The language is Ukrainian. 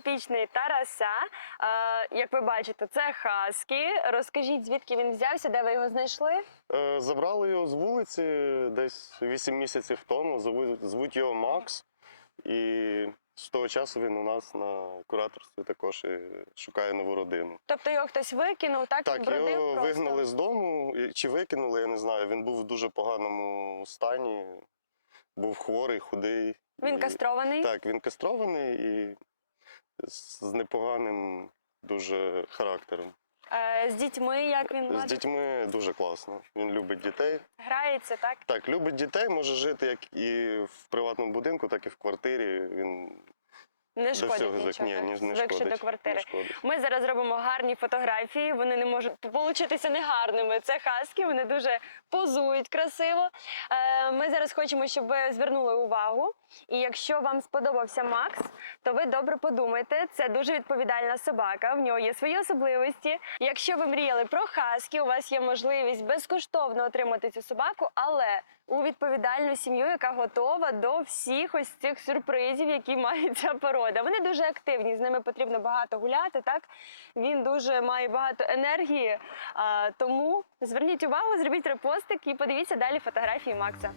підопічний Тараса. Як ви бачите, це Хаскі. Розкажіть, звідки він взявся, де ви його знайшли? Е, Забрали його з вулиці десь 8 місяців тому. Звуть, звуть його Макс. І з того часу він у нас на кураторстві також і шукає нову родину. Тобто його хтось викинув, так, Так, бродив його просто? вигнали з дому чи викинули, я не знаю. Він був в дуже поганому стані, був хворий, худий. Він І- кастрований. Так, він кастрований і з непоганим дуже характером. Е, з дітьми, як він З ладить? дітьми дуже класно. Він любить дітей. грається, так? Так, любить дітей, може жити як і в приватному будинку, так і в квартирі. Він Не шкодить всього нічого. Ні, ні, не звикши шкодить. до квартири. Не шкодить. Ми зараз робимо гарні фотографії. Вони не можуть получитися негарними. Це хаски, вони дуже позують красиво. Е, Ми зараз хочемо, щоб ви звернули увагу. І якщо вам сподобався Макс, то ви добре подумайте. Це дуже відповідальна собака. В нього є свої особливості. Якщо ви мріяли про хаски, у вас є можливість безкоштовно отримати цю собаку, але у відповідальну сім'ю, яка готова до всіх ось цих сюрпризів, які має ця порода. Вони дуже активні, з ними потрібно багато гуляти. Так він дуже має багато енергії. Тому зверніть увагу, зробіть репостик і подивіться далі фотографії Макса.